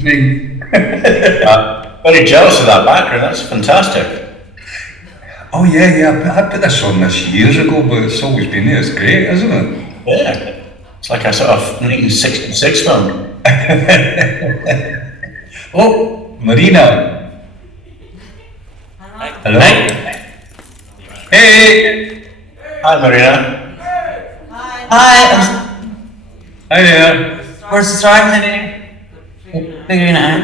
evening. Very jealous of that background, that's fantastic. Oh yeah, I put this on this years ago, but it's always been there. It's great, isn't it? Yeah, it's like a sort of 1966 film. Oh, Marina. Hello? Hey! Hi, Marina. Hi. Hi there. We're starting figuring it out.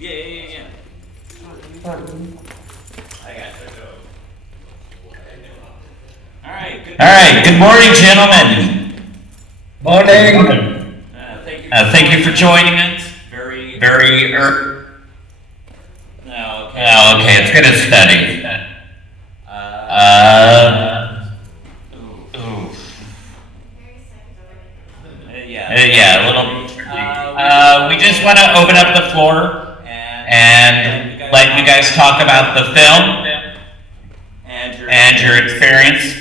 Yeah. All right. Good morning, gentlemen. Morning. Thank you for joining us. Very. No, okay. It's good to study. Yeah, a little. We just want to open up the floor and let you guys talk about the film and your experience.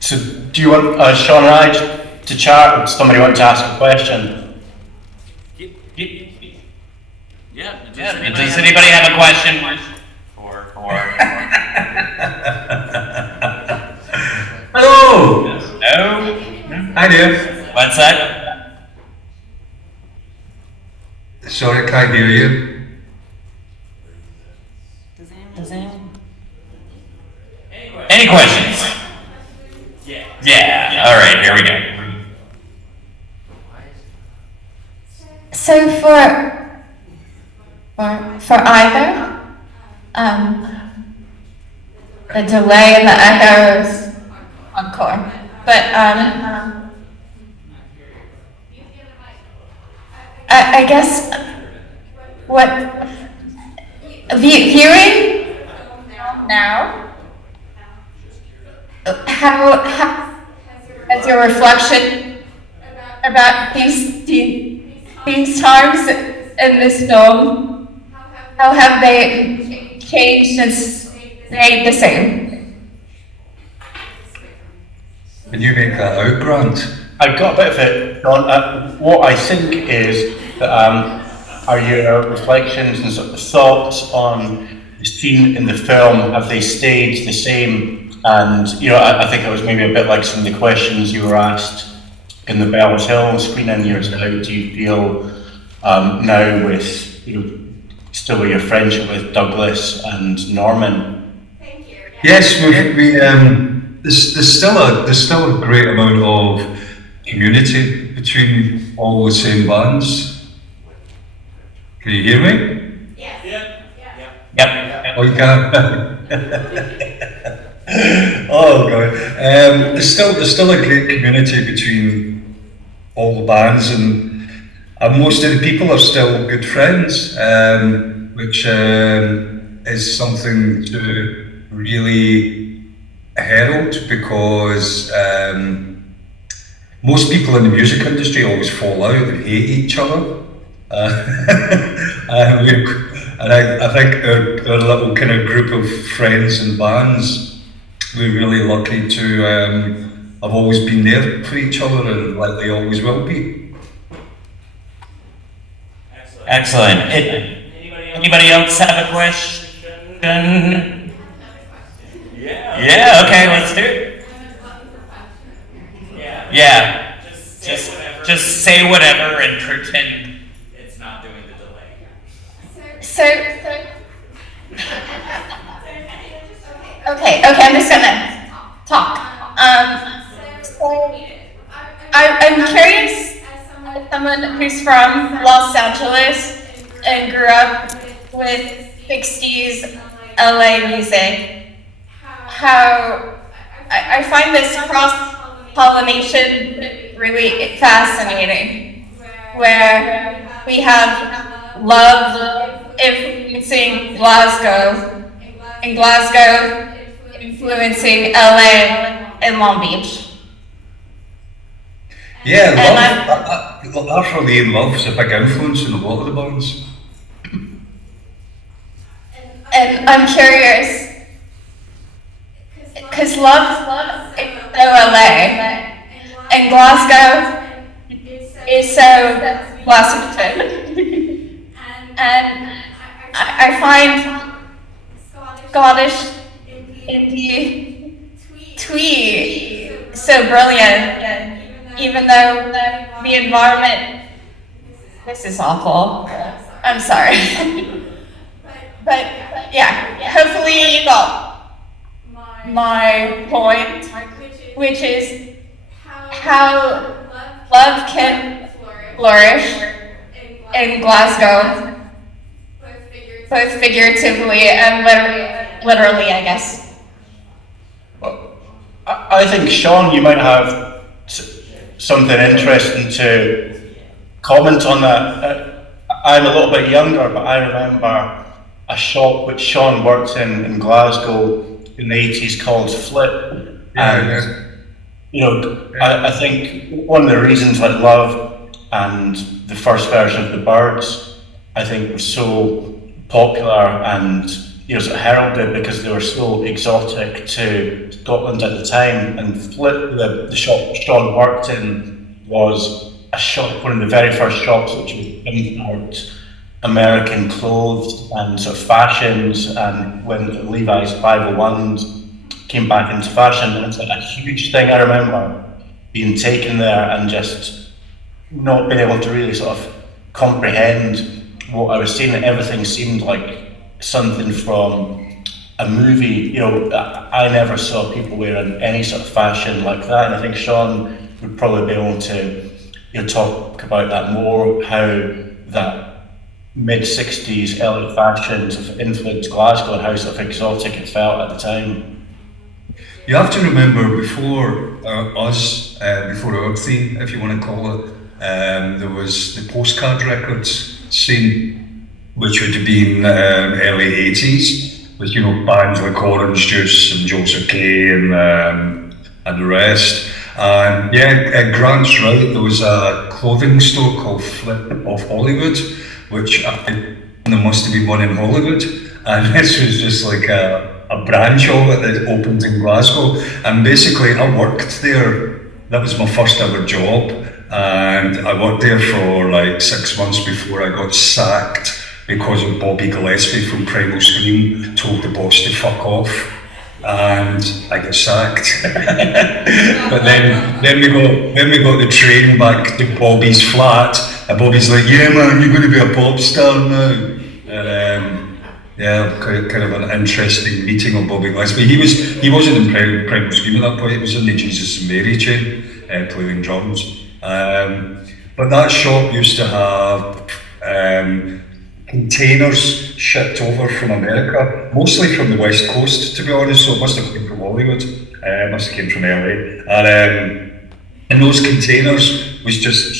So, do you want Sean and I to chat, or somebody want to ask a question? Yeah. Does anybody have a question? Hello. No? Hi there. What's that? Sorry, I can't hear you. Any questions? Yeah. All right, here we go. So for either, the delay and the echoes, encore. But I guess what viewing now, how has your reflection about these times in this film, how have they changed and stayed the same? Can you make that out, Grant? I've got a bit of it, Sean. What I think is that are your reflections and sort of thoughts on the scene in the film, have they stayed the same? And, I think it was maybe a bit like some of the questions you were asked in the Bells Hill screening. How do you feel now with, still with your friendship with Douglas and Norman? Thank you. Yes, there's still a great amount of community between all the same bands. Can you hear me? Yep. Oh, you can't. Oh god. There's still a great community between all the bands, and most of the people are still good friends, which is something to really herald, because most people in the music industry always fall out and hate each other. And I think our little kind of group of friends and bands, we're really lucky to have always been there for each other, and like they always will be. Excellent. Anybody else have a question? Yeah, okay, let's do it. Yeah. Just say whatever and pretend it's not doing the delay. So okay, I'm just gonna talk. So I'm curious, as someone who's from Los Angeles and grew up with 60s LA music, how I find this cross-pollination really fascinating, where we have love influencing Glasgow, and Glasgow influencing LA and Long Beach. Yeah, Afro Love's a big influence in a lot of the bands. And I'm curious, because love is so LA, and and Glasgow is so blessed. And I find Scottish indie twee so brilliant, even though the environment, this is awful, I'm sorry. But yeah, hopefully you got my point, which is how love can flourish in Glasgow, both figuratively and literally, I guess. I think, Sean, you might have something interesting to comment on that. I'm a little bit younger, but I remember a shop which Sean worked in Glasgow in the 80s called Flip. And, you know, I think one of the reasons like Love and the first version of The Birds, I think, was so popular and, you know, sort of heralded because they were so exotic to Scotland at the time. And Flip, the shop Sean worked in, was a shop, one of the very first shops which was import American clothes and sort of fashions. And when Levi's 501s came back into fashion, and it's like a huge thing. I remember being taken there and just not being able to really sort of comprehend what I was seeing. Everything seemed like something from a movie. You know, I never saw people wearing any sort of fashion like that, and I think Sean would probably be able to, you know, talk about that more, how that mid-60s LA fashion sort of influenced Glasgow and how sort of exotic it felt at the time. You have to remember before before our theme, if you want to call it, there was the postcard records scene, which would have been early 80s, with, you know, bands like Orange Juice and Joseph K and the rest. And yeah, Grant's right, there was a clothing store called Flip of Hollywood, which there must have been one in Hollywood, and this was just like a branch of it that opened in Glasgow. And basically I worked there, that was my first ever job, and I worked there for like 6 months before I got sacked because of Bobby Gillespie from Primal Scream told the boss to fuck off, and I got sacked. But then we got the train back to Bobby's flat, and Bobby's like, yeah man, you're going to be a pop star now. And yeah, kind of an interesting meeting of Bobby Gillespie. He wasn't in Primal Scream at that point, he was in the Jesus and Mary chain, playing drums. But that shop used to have containers shipped over from America, mostly from the West Coast, to be honest, so it must have come from Hollywood, must have came from LA. And in those containers was just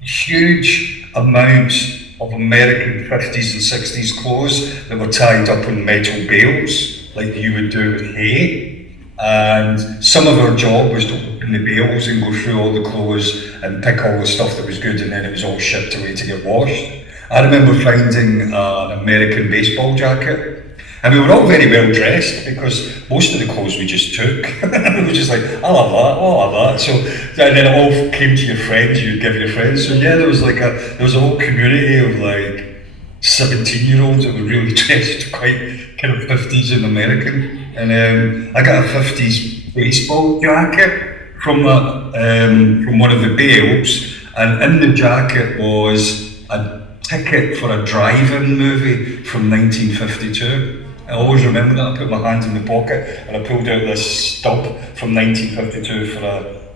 huge amounts of American 50s and 60s clothes that were tied up in metal bales, like you would do with hay. And some of our job was to open the bales and go through all the clothes and pick all the stuff that was good, and then it was all shipped away to get washed. I remember finding an American baseball jacket, and we were all very well dressed because most of the clothes we just took. We were just like, I'll have that. So, and then it all came to your friends, you'd give your friends. So yeah, there was a whole community of like 17-year-olds that were really dressed quite kind of 50s and American. And I got a 50s baseball jacket from one of the bales, and in the jacket was a ticket for a drive-in movie from 1952. I always remember that. I put my hand in the pocket and I pulled out this stub from 1952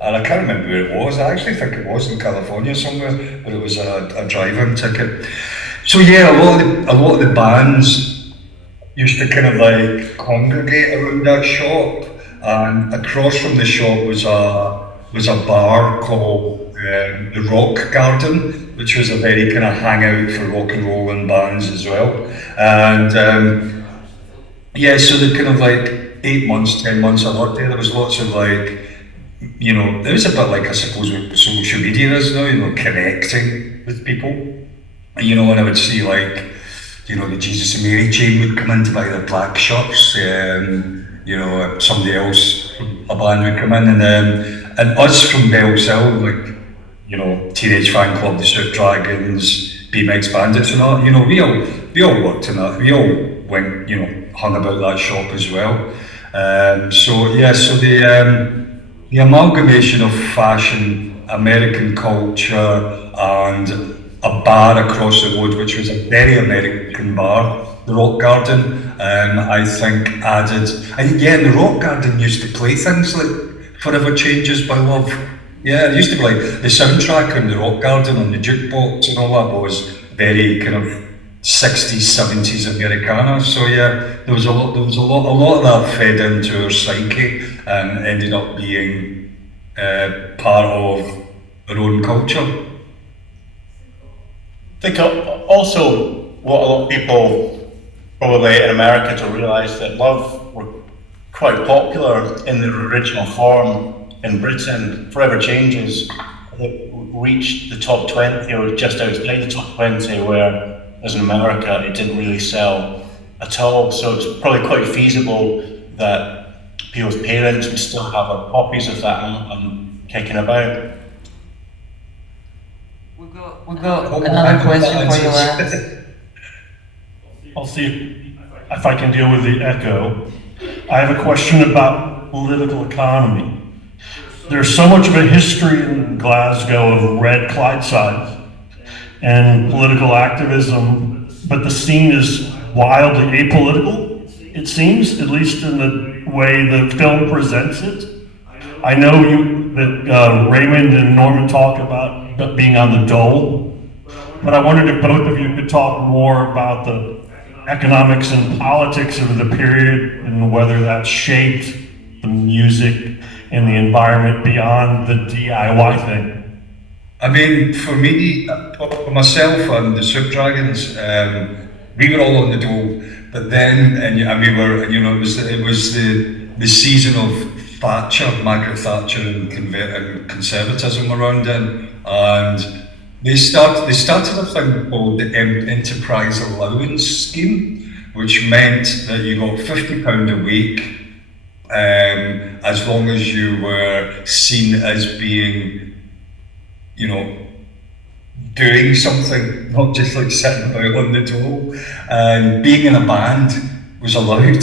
and I can't remember where it was. I actually think it was in California somewhere, but it was a drive-in ticket. So yeah, a lot of the bands used to kind of like congregate around that shop, and across from the shop was a bar called the Rock Garden, which was a very kind of hangout for rock and roll and bands as well. And yeah, so the kind of like 8 months, 10 months I worked there, there was lots of like, you know, it was a bit like I suppose what social media is now, you know, connecting with people. You know, and I would see like, you know, the Jesus and Mary chain would come in to buy their black shirts, you know, somebody else, a band would come in, and and us from Bell's Hill, like, you know, Teenage Fan Club, the Soup Dragons, BMX Bandits and all, you know, we all worked in that, we all went, you know, hung about that shop as well. So the amalgamation of fashion, American culture, and a bar across the road, which was a very American bar, the Rock Garden, I think added, and yeah, the Rock Garden used to play things like Forever Changes by Love. Yeah, it used to be like the soundtrack on the Rock Garden and the jukebox and all that was very kind of 60s, 70s Americana. So yeah, there was a lot of that fed into our psyche and ended up being part of our own culture. I think also what a lot of people probably in America to realise that Love were quite popular in their original form in Britain. Forever Changes reached the top 20 or just outside the top 20, where as in America it didn't really sell at all. So it's probably quite feasible that people's parents would still have copies of that and kicking about. We've got another question for you, Lance. I'll see if I can deal with the echo. I have a question about political economy. There's so much of a history in Glasgow of red Clydesides and political activism, but the scene is wildly apolitical, it seems, at least in the way the film presents it. I know that Raymond and Norman talk about being on the dole, but I wondered if both of you could talk more about the economics and politics of the period and whether that shaped the music and the environment beyond the DIY thing. I mean, for me, for myself and the Soup Dragons, we were all on the dole, but then, and we were, you know, it was the season of Thatcher, Margaret Thatcher, and conservatism around then, and they started a thing called the Enterprise Allowance Scheme, which meant that you got £50 a week as long as you were seen as being, you know, doing something, not just like sitting about on the dole. And being in a band was allowed.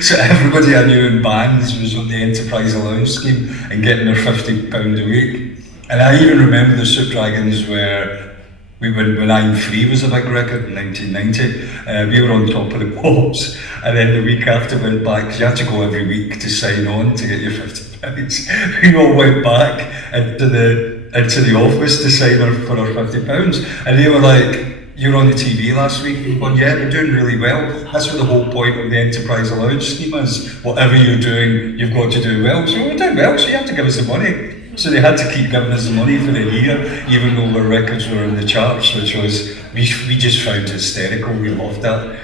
So everybody I knew in bands was on the Enterprise Allowance Scheme and getting their £50 a week. And I even remember the Soup Dragons where when I'm Free was a big record in 1990, we were on top of the pops, and then the week after went back, 'cause you had to go every week to sign on to get your £50. We all went back into the office to sign for our £50, and they were like, "You're on the TV last week." We're going, "Yeah, we're doing really well." That's what the whole point of the Enterprise Allowance Scheme is. Whatever you're doing, you've got to do well. So we're doing well, so you have to give us the money. So they had to keep giving us the money for a year, even though our records were in the charts, which was, we just found hysterical. We loved that.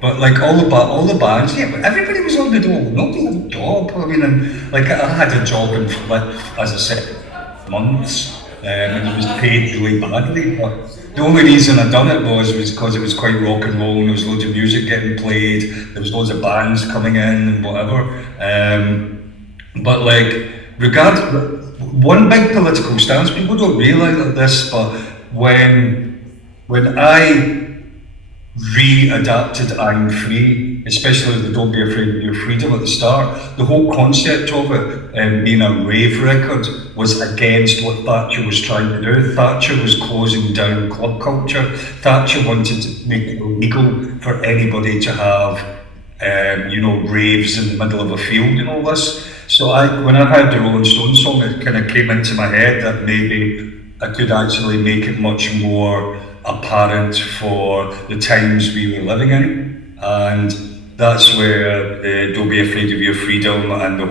But like all the bands, yeah, but everybody was on the dole. Nobody had a job. I mean, and like I had a job in Flip, as I said, months, and it was paid really badly. But the only reason I done it was because it was quite rock and roll, and there was loads of music getting played. There was loads of bands coming in and whatever. But like, one big political stance, people don't realise this, but when I readapted I'm Free, especially the Don't Be Afraid of Your Freedom at the start, the whole concept of it being a rave record was against what Thatcher was trying to do. Thatcher was closing down club culture. Thatcher wanted to make it illegal for anybody to have raves in the middle of a field and all this. So when I heard the Rolling Stones song, it kind of came into my head that maybe I could actually make it much more apparent for the times we were living in, and that's where Don't Be Afraid of Your Freedom and the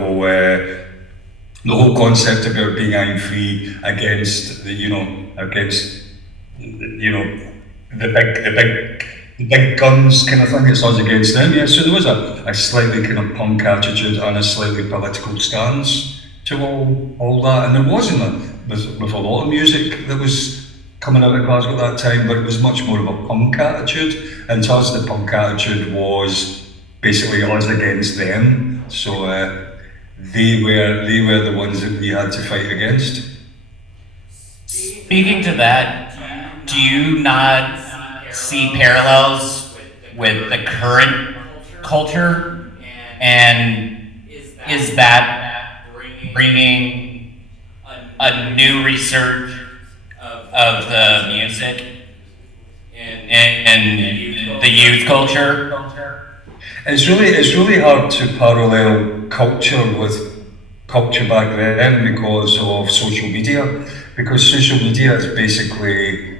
whole concept about being I'm free against the big guns kind of thing. It's us against them. Yeah, so there was a slightly kind of punk attitude and a slightly political stance to all that, and there wasn't with a lot of music that was coming out of Glasgow at that time, but it was much more of a punk attitude, and to us the punk attitude was basically us against them. So they were the ones that we had to fight against. Speaking to that, do you not see parallels with the current culture? And is that bringing a new research of the music and the youth culture? It's really hard to parallel culture with culture back then because of social media. Because social media is basically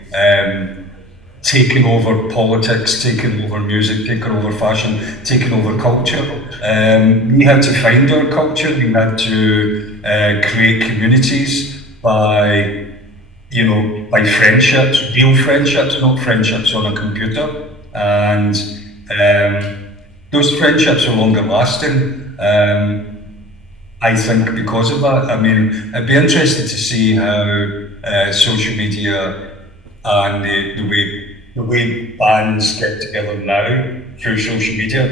taking over politics, taking over music, taking over fashion, taking over culture. We had to find our culture. We had to create communities by friendships, real friendships, not friendships on a computer. And those friendships are longer lasting. I think because of that. I mean, I'd be interested to see how social media and the way bands get together now through social media.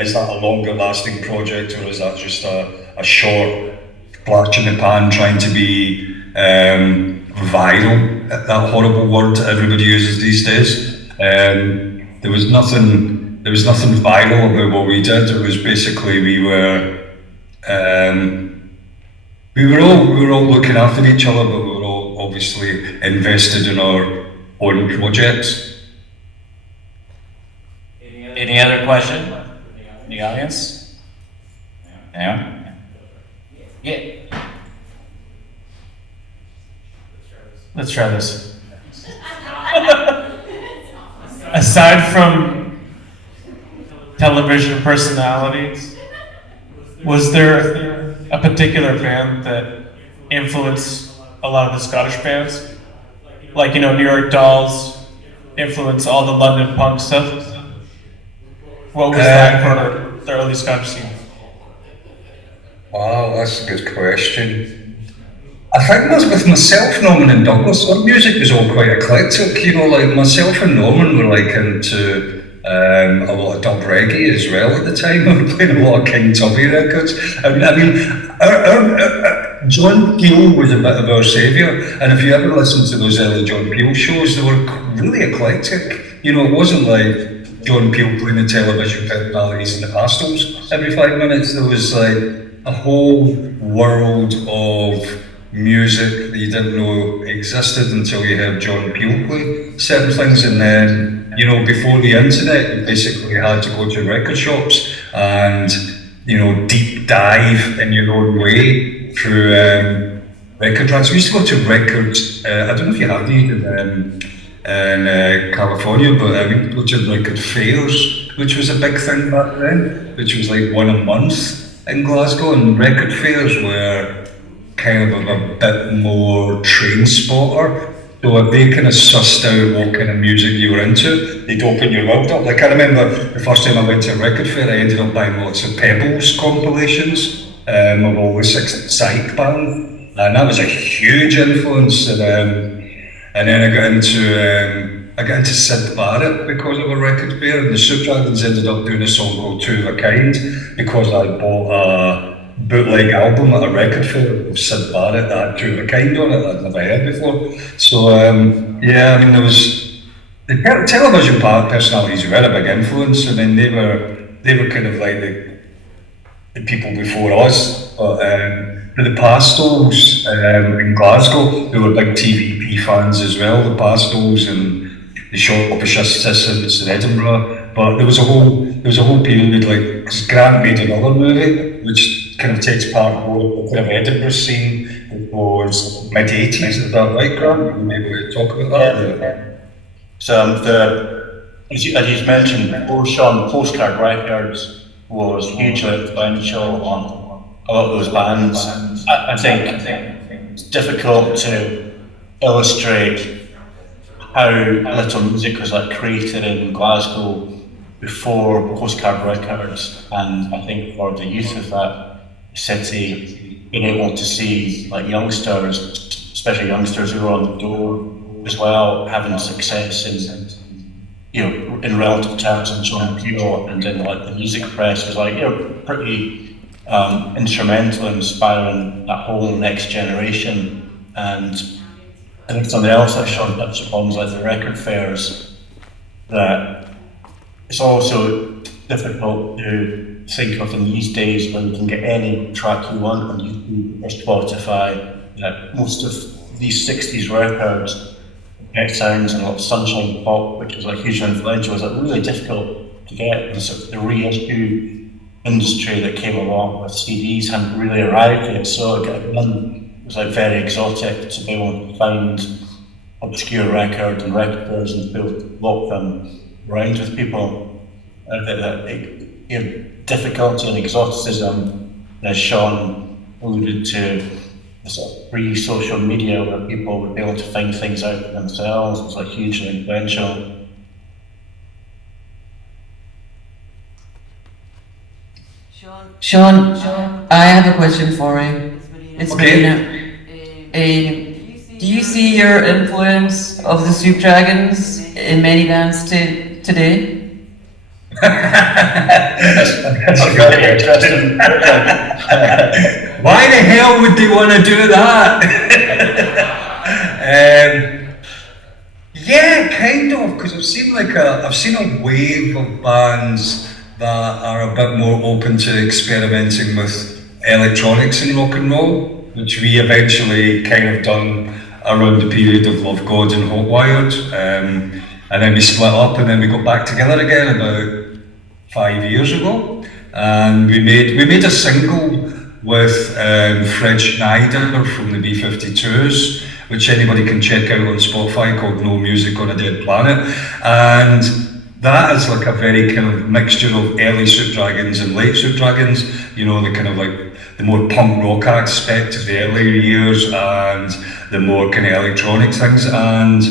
Is that a longer lasting project, or is that just a short flash in the pan trying to be viral? That horrible word everybody uses these days. There was nothing viral about what we did. It was basically we were all looking after each other, but we were all obviously invested in our own projects. Any other question in the audience? Yeah. Yeah. Let's try this. Aside from television personalities, was there a particular band that influenced a lot of the Scottish bands? Like, New York Dolls influenced all the London punk stuff? What was that for the early Scottish scene? Wow, that's a good question. I think that's with myself, Norman and Douglas. Our music was all quite eclectic, like myself and Norman were like into a lot of dub reggae as well at the time. We were playing a lot of King Tubby records. I mean, our John Peel was a bit of our saviour, and if you ever listen to those early John Peel shows, they were really eclectic. It wasn't like John Peel playing the television personalities in the pastels every 5 minutes. There was like a whole world of music that you didn't know existed until you heard John Peel play certain things. And then, before the internet, you basically had to go to record shops and, deep dive in your own way through record tracks. We used to go to records, I don't know if you have these in California, but we could go to record fairs, which was a big thing back then, which was like one a month in Glasgow, and record fairs were kind of a bit more train spotter. So if they kind of sussed out what kind of music you were into, they'd open your world up. Like I remember the first time I went to a record fair, I ended up buying lots of Pebbles compilations of all the 60s psych bands, and that was a huge influence. And then I got into Sid Barrett because of a record fair, and the Soup Dragons ended up doing a song called Two of a Kind because I bought a bootleg album at a record fair of Sid Barrett that had Two of a Kind on it that I'd never heard before. So there was the television personalities were a big influence. I mean, they were kind of like the people before us, but the Pastels in Glasgow, who were big TVP fans as well, the Pastels and the Shorpish Assistants in Edinburgh. But there was a whole period, like, because Grant made another movie which kind of takes part in the kind of Edinburgh scene. It was mid-80s, is that right, Grant? You may be able to talk about that. Yeah. So as you mentioned, Sean, Postcard Records was hugely influential on a lot of those bands. I think it's difficult to illustrate how little music was created in Glasgow before Postcard Records, and I think for the youth of that city, being able to see youngsters, especially youngsters who were on the door as well, having success in relative terms in John Peel and in the music press was pretty instrumental in inspiring that whole next generation. And I think something else that Sean touched upon was like the record fairs, that it's also difficult to think of in these days when you can get any track you want on YouTube or Spotify. Most of these 60s records, Pet Sounds and a lot of Sunshine Pop, which was like hugely influential, was like really difficult to get. And sort of the reissue industry that came along with CDs hadn't really arrived yet, so it was like very exotic to be able to find obscure records and records and be able to walk them around with people. Difficulty and exoticism, as Sean alluded to, the sort of pre-social media where people would be able to find things out for themselves, was like hugely influential. Sean, I have a question for you. It's Marina. Do you see your influence of the Soup Dragons in many bands today? That's a very interesting. Why the hell would they want to do that? Yeah, kind of, because I've seen a wave of bands that are a bit more open to experimenting with electronics in rock and roll, which we eventually kind of done around the period of Love God and Hotwired, and then we split up and then we got back together again about 5 years ago, and we made a single with Fred Schneider from the B-52s, which anybody can check out on Spotify, called No Music on a Dead Planet. And that is like a very kind of mixture of early Soup Dragons and late Soup Dragons, you know, the kind of like the more punk rock aspect of the earlier years and the more kind of electronic things. And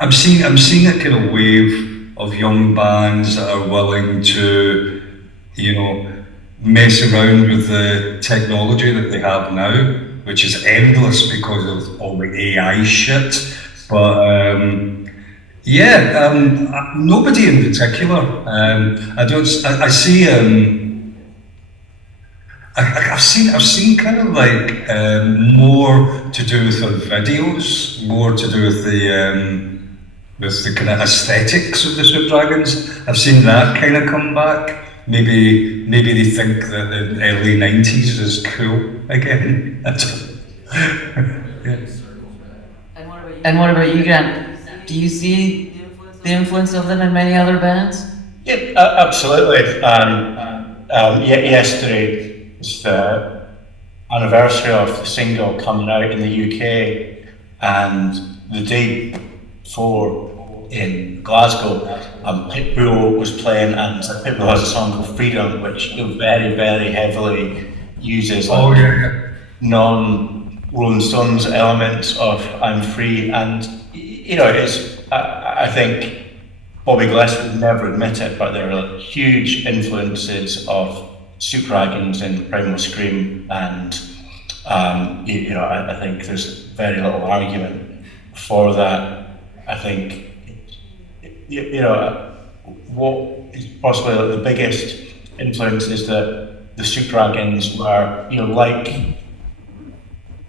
I'm seeing a kind of wave of young bands that are willing to, you know, mess around with the technology that they have now, which is endless because of all the AI shit. But nobody in particular. I've seen kind of like more to do with the videos, more to do with the kind of aesthetics of the Soup Dragons. I've seen that kind of come back. Maybe they think that the early 90s is cool again. And what about you, Grant? Do you see the influence of them in many other bands? Yeah, absolutely. Yesterday was the anniversary of the single coming out in the UK, and the day before in Glasgow, Pitbull was playing, and Pitbull has a song called Freedom, which very, very heavily uses non-Rolling Stones elements of I'm Free, and you know, I think Bobby Gillespie would never admit it, but there are huge influences of Soup Dragons in Primal Scream, and I think there's very little argument for that. I think what is possibly the biggest influence is that the Soup Dragons were, like,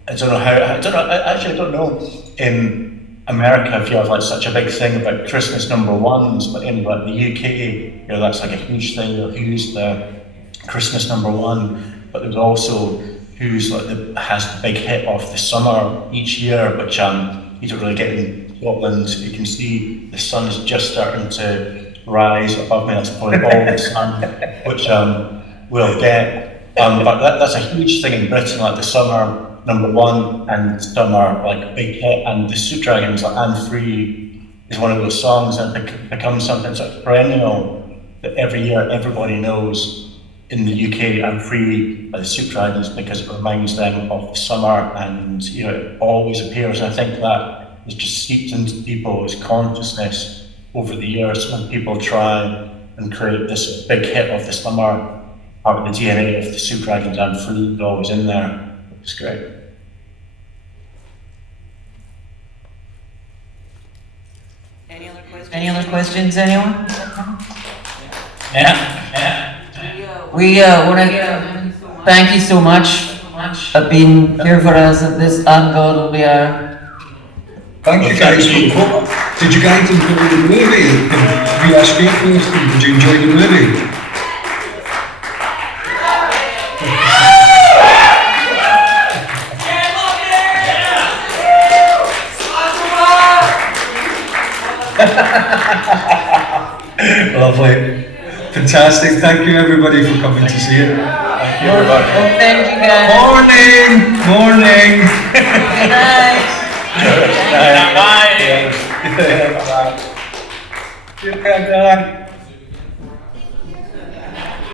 I don't know in America if you have like such a big thing about Christmas number ones, but in like the UK, that's like a huge thing. Who's the Christmas number one? But there's also who's like has the big hit of the summer each year, which you don't really get in Scotland. You can see the sun is just starting to rise above me. That's probably all the sun, which we'll get. But that's a huge thing in Britain, like the summer number one and summer like big hit, and the Soup Dragons like I'm Free is one of those songs, and it becomes something sort of perennial that every year everybody knows in the UK I'm Free by the Soup Dragons, because it reminds them of the summer, and it always appears. And I think that is just seeped into people's consciousness over the years when people try and create this big hit of the summer. Part of the DNA of the Soup Dragons I'm Free is always in there. It's great. Any other questions, anyone? Yeah. We want to thank you so much for being here for us at this ungodly hour. Thank you guys for the book. Did you guys enjoy the movie? Did we ask you a question? Did you enjoy the movie? Lovely. Fantastic. Thank you everybody for coming to see it. Thank you, everybody. Well, thank you guys. Morning! Good night. Bye. Bye.